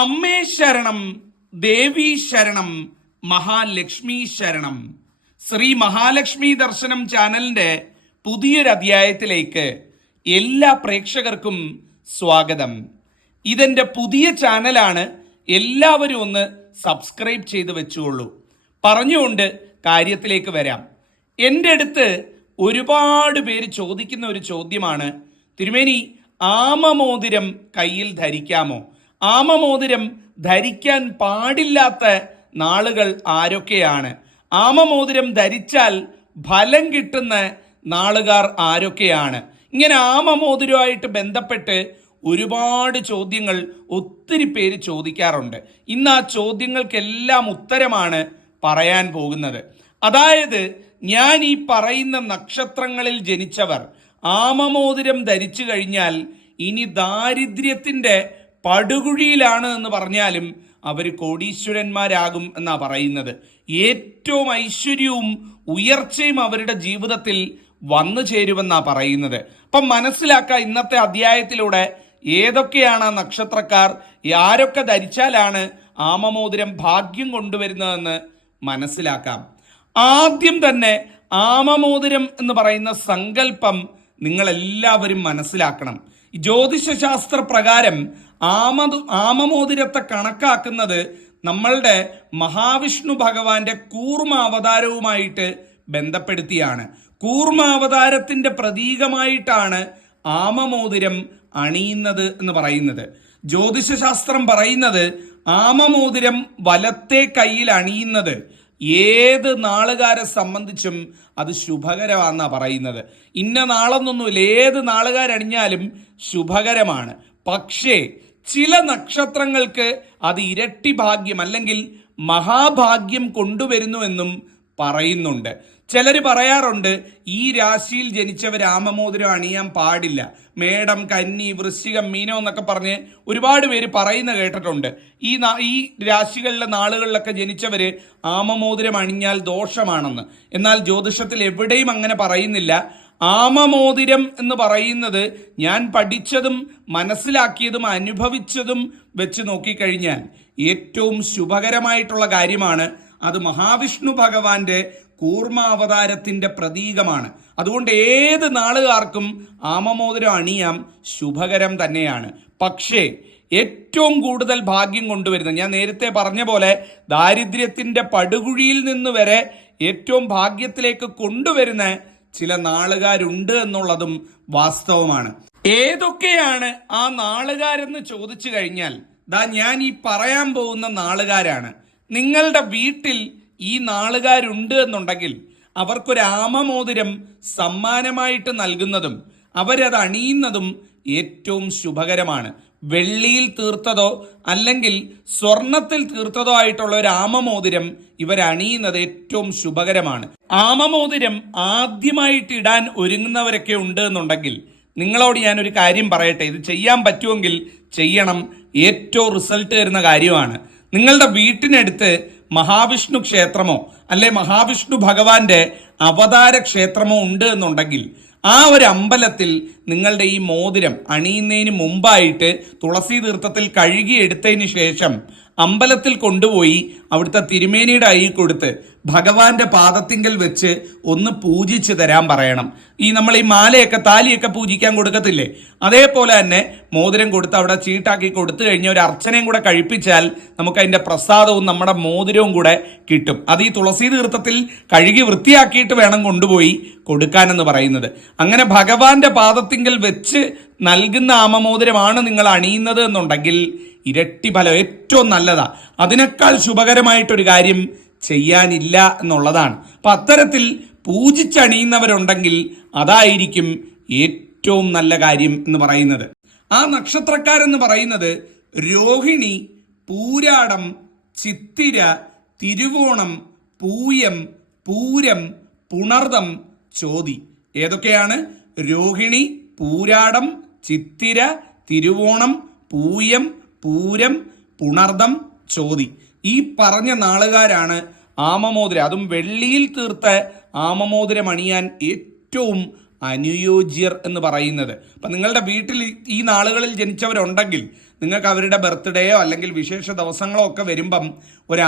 അമ്മേ ശരണം ദേവി ശരണം മഹാലക്ഷ്മി ശരണം. ശ്രീ മഹാലക്ഷ്മി ദർശനം ചാനലിന്റെ പുതിയൊരു അധ്യായത്തിലേക്ക് എല്ലാ പ്രേക്ഷകർക്കും സ്വാഗതം. ഇതെന്റെ പുതിയ ചാനലാണ് എല്ലാവരും ഒന്ന് സബ്സ്ക്രൈബ് ചെയ്ത് വെച്ചുകൊള്ളൂ പറഞ്ഞുകൊണ്ട് കാര്യത്തിലേക്ക് വരാം. എന്റെ അടുത്ത് ഒരുപാട് പേര് ചോദിക്കുന്ന ഒരു ചോദ്യമാണ് തിരുമേനി ആമമോതിരം കയ്യിൽ ധരിക്കാമോ? ആമമോതിരം ധരിക്കാൻ പാടില്ലാത്ത നാളുകൾ ആരൊക്കെയാണ്? ആമമോതിരം ധരിച്ചാൽ ഫലം കിട്ടുന്ന നാളുകാർ ആരൊക്കെയാണ്? ഇങ്ങനെ ആമമോതിരമായിട്ട് ബന്ധപ്പെട്ട് ഒരുപാട് ചോദ്യങ്ങൾ ഒത്തിരി പേര് ചോദിക്കാറുണ്ട്. ഇന്ന് ആ ചോദ്യങ്ങൾക്കെല്ലാം ഉത്തരമാണ് പറയാൻ പോകുന്നത്. അതായത് ഞാൻ ഈ പറയുന്ന നക്ഷത്രങ്ങളിൽ ജനിച്ചവർ ആമമോതിരം ധരിച്ചു കഴിഞ്ഞാൽ ഇനി ദാരിദ്ര്യത്തിന്റെ പടുകുഴിയിലാണ് എന്ന് പറഞ്ഞാലും അവർ കോടീശ്വരന്മാരാകും എന്നാ പറയുന്നത്. ഏറ്റവും ഐശ്വര്യവും ഉയർച്ചയും അവരുടെ ജീവിതത്തിൽ വന്നു ചേരുമെന്നാ പറയുന്നത്. അപ്പം മനസ്സിലാക്കുക ഇന്നത്തെ അധ്യായത്തിലൂടെ ഏതൊക്കെയാണ് നക്ഷത്രക്കാർ ആരൊക്കെ ധരിച്ചാലാണ് ആമമോതിരം ഭാഗ്യം കൊണ്ടുവരുന്നതെന്ന് മനസ്സിലാക്കാം. ആദ്യം തന്നെ ആമമോതിരം എന്ന് പറയുന്ന സങ്കല്പം നിങ്ങൾ എല്ലാവരും മനസ്സിലാക്കണം. ജ്യോതിഷശാസ്ത്ര പ്രകാരം ആമതു ആമമോതിരത്തെ കണക്കാക്കുന്നത് നമ്മളുടെ മഹാവിഷ്ണു ഭഗവാന്റെ കൂർമ്മ അവതാരവുമായിട്ട് ബന്ധപ്പെടുത്തിയാണ്. കൂർമ്മ അവതാരത്തിന്റെ പ്രതീകമായിട്ടാണ് ആമമോതിരം അണിയുന്നത് എന്ന് പറയുന്നത്. ജ്യോതിഷശാസ്ത്രം പറയുന്നത് ആമമോതിരം വലത്തെ കയ്യിൽ അണിയുന്നത് ഏത് നാളുകാരെ സംബന്ധിച്ചും അത് ശുഭകരമാണെന്നാണ് പറയുന്നത്. ഇന്ന നാളെന്നൊന്നുമില്ല. ഏത് നാളുകാരണിഞ്ഞാലും ശുഭകരമാണ്. പക്ഷേ ചില നക്ഷത്രങ്ങൾക്ക് അത് ഇരട്ടി ഭാഗ്യം അല്ലെങ്കിൽ മഹാഭാഗ്യം കൊണ്ടുവരുന്നുവെന്നും പറയുന്നുണ്ട്. ചിലർ പറയാറുണ്ട് ഈ രാശിയിൽ ജനിച്ചവർ രാമമോതിരം അണിയാൻ പാടില്ല. മേടം കന്നി വൃശ്ചികം മീനം എന്നൊക്കെ പറഞ്ഞ് ഒരുപാട് പേര് പറയുന്ന കേട്ടിട്ടുണ്ട്. ഈ ഈ രാശികളിലെ നാളുകളിലൊക്കെ ജനിച്ചവർ ആമമോതിരം അണിഞ്ഞാൽ ദോഷമാണെന്ന്. എന്നാൽ ജ്യോതിഷത്തിൽ എവിടെയും അങ്ങനെ പറയുന്നില്ല. ആമമോതിരം എന്ന് പറയുന്നത് ഞാൻ പഠിച്ചതും മനസ്സിലാക്കിയതും അനുഭവിച്ചതും വെച്ച് നോക്കിക്കഴിഞ്ഞാൽ ഏറ്റവും ശുഭകരമായിട്ടുള്ള കാര്യമാണ് അത് മഹാവിഷ്ണു ഭഗവാന്റെ കൂർമാവതാരത്തിന്റെ പ്രതീകമാണ്. അതുകൊണ്ട് ഏത് നാളുകാർക്കും ആമമോതിരം അണിയാം ശുഭകരം തന്നെയാണ്. പക്ഷേ ഏറ്റവും കൂടുതൽ ഭാഗ്യം കൊണ്ടുവരുന്നത് ഞാൻ നേരത്തെ പറഞ്ഞ പോലെ ദാരിദ്ര്യത്തിന്റെ പടുകുഴിയിൽ നിന്ന് വരെ ഏറ്റവും ഭാഗ്യത്തിലേക്ക് കൊണ്ടുവരുന്ന ചില നാളുകാരുണ്ട് എന്നുള്ളതും വാസ്തവമാണ്. ഏതൊക്കെയാണ് ആ നാളുകാരെന്ന് ചോദിച്ചു കഴിഞ്ഞാൽ ദാ ഞാൻ ഈ പറയാൻ പോകുന്ന നാളുകാരാണ്. നിങ്ങളുടെ വീട്ടിൽ ഈ നാളുകാരുണ്ട് എന്നുണ്ടെങ്കിൽ അവർക്കൊരു ആമമോതിരം സമ്മാനമായിട്ട് നൽകുന്നതും അവരത് അണിയുന്നതും ഏറ്റവും ശുഭകരമാണ്. വെള്ളിയിൽ തീർത്തതോ അല്ലെങ്കിൽ സ്വർണത്തിൽ തീർത്തതോ ആയിട്ടുള്ള ഒരു ആമമോതിരം ഇവരണിയുന്നത് ഏറ്റവും ശുഭകരമാണ്. ആമമോതിരം ആദ്യമായിട്ട് ഇടാൻ ഒരുങ്ങുന്നവരൊക്കെ ഉണ്ട് എന്നുണ്ടെങ്കിൽ നിങ്ങളോട് ഞാൻ ഒരു കാര്യം പറയട്ടെ. ഇത് ചെയ്യാൻ പറ്റുമെങ്കിൽ ചെയ്യണം. ഏറ്റവും റിസൾട്ട് തരുന്ന കാര്യമാണ്. നിങ്ങളുടെ വീട്ടിനടുത്ത് മഹാവിഷ്ണു ക്ഷേത്രമോ അല്ലെ മഹാവിഷ്ണു ഭഗവാന്റെ അവതാര ക്ഷേത്രമോ ഉണ്ട് എന്നുണ്ടെങ്കിൽ ആ ഒരു അമ്പലത്തിൽ നിങ്ങളുടെ ഈ മോതിരം അണിയുന്നതിന് മുമ്പായിട്ട് തുളസി തീർത്ഥത്തിൽ കഴുകി എടുത്തതിന് ശേഷം അമ്പലത്തിൽ കൊണ്ടുപോയി അവിടുത്തെ തിരുമേനിയുടെ അയി കൊടുത്ത് ഭഗവാന്റെ പാദത്തിങ്കൽ വെച്ച് ഒന്ന് പൂജിച്ച് തരാൻ പറയണം. ഈ നമ്മൾ ഈ മാലയൊക്കെ താലിയൊക്കെ പൂജിക്കാൻ കൊടുക്കത്തില്ലേ? അതേപോലെ തന്നെ മോതിരം കൊടുത്ത് അവിടെ ചീട്ടാക്കി കൊടുത്തു കഴിഞ്ഞ ഒരു അർച്ചനയും കൂടെ കഴിപ്പിച്ചാൽ നമുക്ക് അതിന്റെ പ്രസാദവും നമ്മുടെ മോതിരവും കൂടെ കിട്ടും. അത് ഈ തുളസി തീർത്ഥത്തിൽ കഴുകി വൃത്തിയാക്കിയിട്ട് വേണം കൊണ്ടുപോയി കൊടുക്കാനെന്ന് പറയുന്നത്. അങ്ങനെ ഭഗവാന്റെ പാദത്തിങ്കൽ വെച്ച് നൽകുന്ന ആമമോതിരമാണ് നിങ്ങൾ അണിയുന്നത് എന്നുണ്ടെങ്കിൽ ഇരട്ടി ഫലം ഏറ്റവും നല്ലതാ. അതിനേക്കാൾ ശുഭകരമായിട്ടൊരു കാര്യം ചെയ്യാനില്ല എന്നുള്ളതാണ്. അപ്പൊ അത്തരത്തിൽ പൂജിച്ചണിയുന്നവരുണ്ടെങ്കിൽ അതായിരിക്കും ഏറ്റവും നല്ല കാര്യം എന്ന് പറയുന്നത്. ആ നക്ഷത്രക്കാരെന്ന് പറയുന്നത് രോഹിണി പൂരാടം ചിത്തിര തിരുവോണം പൂയം പൂരം പുണർദം ചോതി. ഏതൊക്കെയാണ്? രോഹിണി പൂരാടം ചിത്തിര തിരുവോണം പൂയം പൂരം പുണർദം ചോതി. ഈ പറഞ്ഞ നാളുകാരാണ് ആമമോതിരം. അതും വെള്ളിയിൽ തീർത്ത ആമമോതിരം അണിയാൻ ഏറ്റവും അനുയോജ്യർ എന്ന് പറയുന്നത്. അപ്പം നിങ്ങളുടെ വീട്ടിൽ ഈ- നാളുകളിൽ ജനിച്ചവരുണ്ടെങ്കിൽ നിങ്ങൾക്ക് അവരുടെ ബർത്ത്ഡേയോ അല്ലെങ്കിൽ വിശേഷ ദിവസങ്ങളോ ഒക്കെ വരുമ്പം ഒരു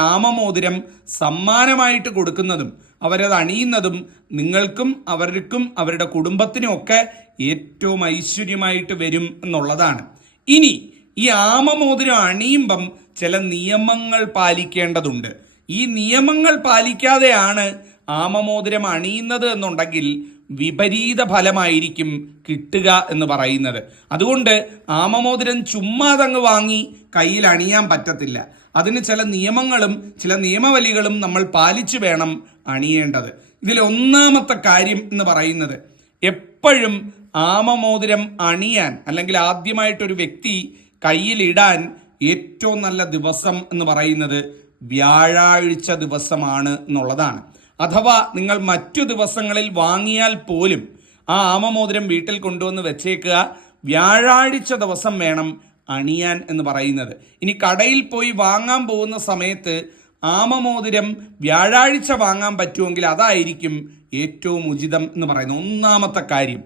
സമ്മാനമായിട്ട് കൊടുക്കുന്നതും അവരത് അണിയുന്നതും നിങ്ങൾക്കും അവർക്കും അവരുടെ കുടുംബത്തിനും ഒക്കെ ഏറ്റവും ഐശ്വര്യമായിട്ട് വരും എന്നുള്ളതാണ്. ഇനി ഈ ആമമോതിരം അണിയുമ്പം ചില നിയമങ്ങൾ പാലിക്കേണ്ടതുണ്ട്. ഈ നിയമങ്ങൾ പാലിക്കാതെയാണ് ആമമോതിരം അണിയുന്നത് എന്നുണ്ടെങ്കിൽ വിപരീത ഫലമായിരിക്കും കിട്ടുക എന്ന് പറയുന്നത്. അതുകൊണ്ട് ആമമോതിരം ചുമ്മാതങ്ങ് വാങ്ങി കയ്യിൽ അണിയാൻ പറ്റത്തില്ല. അതിന് ചില നിയമങ്ങളും ചില നിയമവലികളും നമ്മൾ പാലിച്ചു വേണം അണിയേണ്ടത്. ഇതിൽ ഒന്നാമത്തെ കാര്യം എന്ന് പറയുന്നത് എപ്പോഴും ആമമോതിരം അണിയാൻ അല്ലെങ്കിൽ ആദ്യമായിട്ടൊരു വ്യക്തി കയ്യിലിടാൻ ഏറ്റവും നല്ല ദിവസം എന്ന് പറയുന്നത് വ്യാഴാഴ്ച ദിവസമാണ് എന്നുള്ളതാണ്. അഥവാ നിങ്ങൾ മറ്റു ദിവസങ്ങളിൽ വാങ്ങിയാൽ പോലും ആ ആമമോതിരം വീട്ടിൽ കൊണ്ടുവന്ന് വെച്ചേക്കുക. വ്യാഴാഴ്ച ദിവസം വേണം അണിയാൻ എന്ന് പറയുന്നത്. ഇനി കടയിൽ പോയി വാങ്ങാൻ പോകുന്ന സമയത്ത് ആമമോതിരം വ്യാഴാഴ്ച വാങ്ങാൻ പറ്റുമെങ്കിൽ അതായിരിക്കും ഏറ്റവും ഉചിതം എന്ന് പറയുന്നത്. ഒന്നാമത്തെ കാര്യം.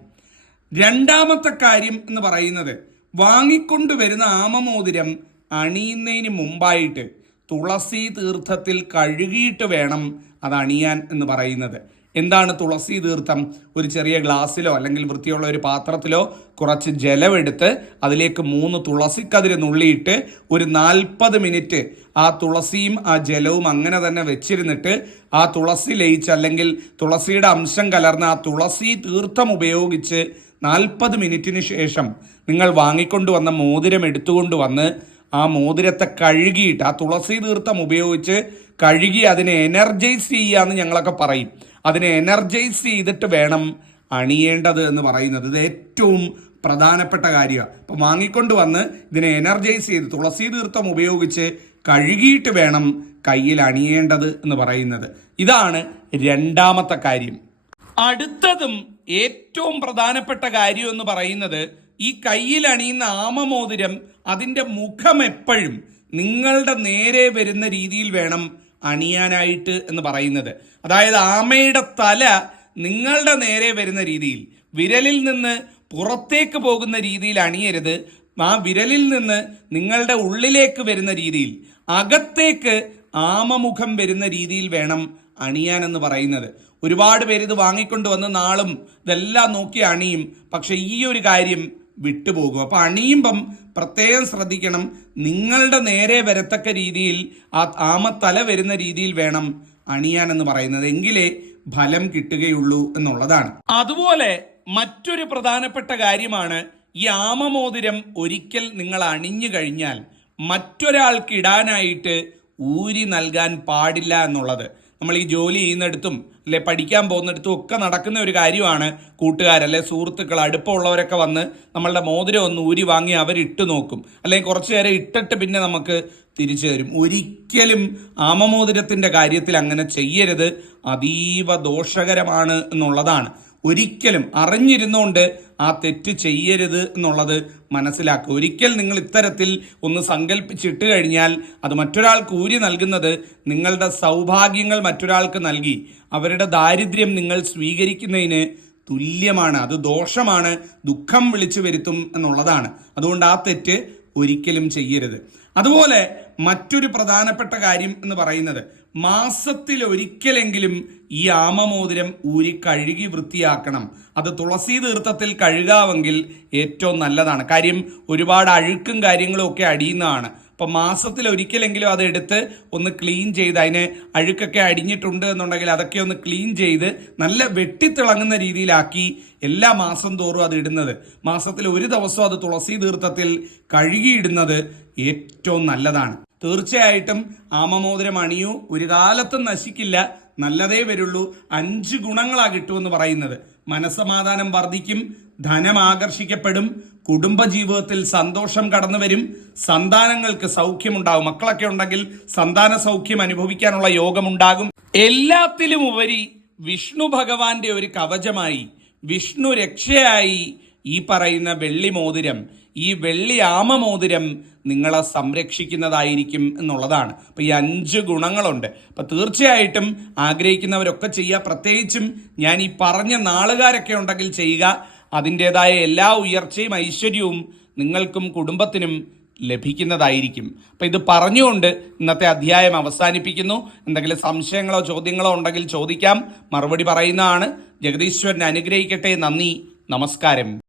രണ്ടാമത്തെ കാര്യം എന്ന് പറയുന്നത് വാങ്ങിക്കൊണ്ടുവരുന്ന ആമമോതിരം അണിയുന്നതിന് മുമ്പായിട്ട് തുളസി തീർത്ഥത്തിൽ കഴുകിയിട്ട് വേണം അത് അണിയാൻ എന്ന് പറയുന്നത്. എന്താണ് തുളസി തീർത്ഥം? ഒരു ചെറിയ ഗ്ലാസ്സിലോ അല്ലെങ്കിൽ വൃത്തിയുള്ള ഒരു പാത്രത്തിലോ കുറച്ച് ജലമെടുത്ത് അതിലേക്ക് മൂന്ന് തുളസിക്കതിര് നുള്ളിയിട്ട് ഒരു നാൽപ്പത് മിനിറ്റ് ആ തുളസിയും ആ ജലവും അങ്ങനെ തന്നെ വെച്ചിരുന്നിട്ട് ആ തുളസി ലയിച്ച് അല്ലെങ്കിൽ തുളസിയുടെ അംശം കലർന്ന ആ തുളസി തീർത്ഥം ഉപയോഗിച്ച് നാൽപ്പത് മിനിറ്റിന് ശേഷം നിങ്ങൾ വാങ്ങിക്കൊണ്ട് വന്ന മോതിരം എടുത്തുകൊണ്ട് വന്ന് ആ മോതിരത്തെ കഴുകിയിട്ട് ആ തുളസി തീർത്ഥം ഉപയോഗിച്ച് കഴുകി അതിനെ എനർജൈസ് ചെയ്യാന്ന് ഞങ്ങളൊക്കെ പറയും. അതിനെ എനർജൈസ് ചെയ്തിട്ട് വേണം അണിയേണ്ടത് എന്ന് പറയുന്നത്. ഇത് ഏറ്റവും പ്രധാനപ്പെട്ട കാര്യമാണ്. അപ്പം വാങ്ങിക്കൊണ്ട് വന്ന് ഇതിനെ എനർജൈസ് ചെയ്ത് തുളസി തീർത്ഥം ഉപയോഗിച്ച് കഴുകിയിട്ട് വേണം കയ്യിൽ അണിയേണ്ടത് എന്ന് പറയുന്നത്. ഇതാണ് രണ്ടാമത്തെ കാര്യം. അടുത്തതും ഏറ്റവും പ്രധാനപ്പെട്ട കാര്യം എന്ന് പറയുന്നത് ഈ കയ്യിൽ അണിയുന്ന ആമമോതിരം അതിന്റെ മുഖം എപ്പോഴും നിങ്ങളുടെ നേരെ വരുന്ന രീതിയിൽ വേണം അണിയാനായിട്ട് എന്ന് പറയുന്നത്. അതായത് ആമയുടെ തല നിങ്ങളുടെ നേരെ വരുന്ന രീതിയിൽ വിരലിൽ നിന്ന് പുറത്തേക്ക് പോകുന്ന രീതിയിൽ അണിയരുത്. ആ വിരലിൽ നിന്ന് നിങ്ങളുടെ ഉള്ളിലേക്ക് വരുന്ന രീതിയിൽ അകത്തേക്ക് ആമമുഖം വരുന്ന രീതിയിൽ വേണം അണിയാനെന്ന് പറയുന്നത്. ഒരുപാട് പേര് ഇത് വാങ്ങിക്കൊണ്ട് വന്ന് നാളും ഇതെല്ലാം നോക്കി അണിയും. പക്ഷെ ഈ ഒരു കാര്യം വിട്ടുപോകും. അപ്പൊ അണിയുമ്പം പ്രത്യേകം ശ്രദ്ധിക്കണം. നിങ്ങളുടെ നേരെ വരത്തക്ക രീതിയിൽ ആ ആമത്തല വരുന്ന രീതിയിൽ വേണം അണിയാൻ എന്ന് പറയുന്നത്. എങ്കിലേ ഫലം കിട്ടുകയുള്ളൂ എന്നുള്ളതാണ്. അതുപോലെ മറ്റൊരു പ്രധാനപ്പെട്ട കാര്യമാണ് ഈ ആമമോതിരം ഒരിക്കൽ നിങ്ങൾ അണിഞ്ഞു കഴിഞ്ഞാൽ മറ്റൊരാൾക്ക് ഇടാനായിട്ട് ഊരി നൽകാൻ പാടില്ല എന്നുള്ളത്. നമ്മൾ ഈ ജോലി ചെയ്യുന്നിടത്തും അല്ലെ പഠിക്കാൻ പോകുന്നിടത്തും ഒക്കെ നടക്കുന്ന ഒരു കാര്യമാണ് കൂട്ടുകാരല്ലെ സുഹൃത്തുക്കൾ അടുപ്പമുള്ളവരൊക്കെ വന്ന് നമ്മളുടെ മോതിരം ഒന്ന് ഊരി വാങ്ങി അവരിട്ട് നോക്കും. അല്ലെങ്കിൽ കുറച്ചു നേരം ഇട്ടിട്ട് പിന്നെ നമുക്ക് തിരിച്ചു തരും. ഒരിക്കലും ആമമോതിരത്തിന്റെ കാര്യത്തിൽ അങ്ങനെ ചെയ്യരുത്. അതീവ ദോഷകരമാണ് എന്നുള്ളതാണ്. ഒരിക്കലും അറിഞ്ഞിരുന്നുകൊണ്ട് ആ തെറ്റ് ചെയ്യരുത് എന്നുള്ളത് മനസ്സിലാക്കുക. ഒരിക്കൽ നിങ്ങൾ ഇത്തരത്തിൽ ഒന്ന് സങ്കല്പിച്ചിട്ട് കഴിഞ്ഞാൽ അത് മറ്റൊരാൾക്ക് ഊരി നൽകുന്നത് നിങ്ങളുടെ സൗഭാഗ്യങ്ങൾ മറ്റൊരാൾക്ക് നൽകി. അവരുടെ ദാരിദ്ര്യം നിങ്ങൾ സ്വീകരിക്കുന്നതിന് തുല്യമാണ്. അത് ദോഷമാണ്. ദുഃഖം വിളിച്ചു വരുത്തും എന്നുള്ളതാണ്. അതുകൊണ്ട് ആ തെറ്റ് ഒരിക്കലും ചെയ്യരുത്. അതുപോലെ മറ്റൊരു പ്രധാനപ്പെട്ട കാര്യം എന്ന് പറയുന്നത് മാസത്തിൽ ഒരിക്കലെങ്കിലും ഈ ആമമോതിരം ഊരി കഴുകി വൃത്തിയാക്കണം. അത് തുളസി തീർത്ഥത്തിൽ കഴുകാമെങ്കിൽ ഏറ്റവും നല്ലതാണ്. കാര്യം ഒരുപാട് അഴുക്കും കാര്യങ്ങളും ഒക്കെ അടിയുന്നതാണ്. അപ്പം മാസത്തിൽ ഒരിക്കലെങ്കിലും അത് എടുത്ത് ഒന്ന് ക്ലീൻ ചെയ്ത് അതിന് അഴുക്കൊക്കെ അടിഞ്ഞിട്ടുണ്ട് എന്നുണ്ടെങ്കിൽ അതൊക്കെ ഒന്ന് ക്ലീൻ ചെയ്ത് നല്ല വെട്ടിത്തിളങ്ങുന്ന രീതിയിലാക്കി എല്ലാ മാസം തോറും അത് ഇടുന്നത്. മാസത്തിൽ ഒരു ദിവസം അത് തുളസി തീർത്ഥത്തിൽ കഴുകിയിടുന്നത് ഏറ്റവും നല്ലതാണ്. തീർച്ചയായിട്ടും ആമമോതിരം അണിയൂ. ഒരു കാലത്തും നശിക്കില്ല. നല്ലതേ വരുള്ളൂ. അഞ്ച് ഗുണങ്ങളാ കിട്ടുമെന്ന് പറയുന്നത്. മനസമാധാനം വർദ്ധിക്കും. ധനം ആകർഷിക്കപ്പെടും. കുടുംബജീവിതത്തിൽ സന്തോഷം കടന്നു വരും. സന്താനങ്ങൾക്ക് സൗഖ്യമുണ്ടാകും. മക്കളൊക്കെ ഉണ്ടെങ്കിൽ സന്താന സൗഖ്യം അനുഭവിക്കാനുള്ള യോഗമുണ്ടാകും. എല്ലാത്തിലും ഉപരി വിഷ്ണു ഭഗവാന്റെ ഒരു കവചമായി വിഷ്ണു രക്ഷയായി ഈ പറയുന്ന വെള്ളി മോതിരം ഈ വെള്ളി ആമമോതിരം നിങ്ങളെ സംരക്ഷിക്കുന്നതായിരിക്കും എന്നുള്ളതാണ്. അപ്പം ഈ അഞ്ച് ഗുണങ്ങളുണ്ട്. അപ്പം തീർച്ചയായിട്ടും ആഗ്രഹിക്കുന്നവരൊക്കെ ചെയ്യുക. പ്രത്യേകിച്ചും ഞാൻ ഈ പറഞ്ഞ നാളുകാരൊക്കെ ഉണ്ടെങ്കിൽ ചെയ്യുക. അതിന്റേതായ എല്ലാ ഉയർച്ചയും ഐശ്വര്യവും നിങ്ങൾക്കും കുടുംബത്തിനും ലഭിക്കുന്നതായിരിക്കും. അപ്പം ഇത് പറഞ്ഞുകൊണ്ട് ഇന്നത്തെ അധ്യായം അവസാനിപ്പിക്കുന്നു. എന്തെങ്കിലും സംശയങ്ങളോ ചോദ്യങ്ങളോ ഉണ്ടെങ്കിൽ ചോദിക്കാം. മറുപടി പറയുന്നതാണ്. ജഗദീശ്വരനെ അനുഗ്രഹിക്കട്ടെ. നന്ദി. നമസ്കാരം.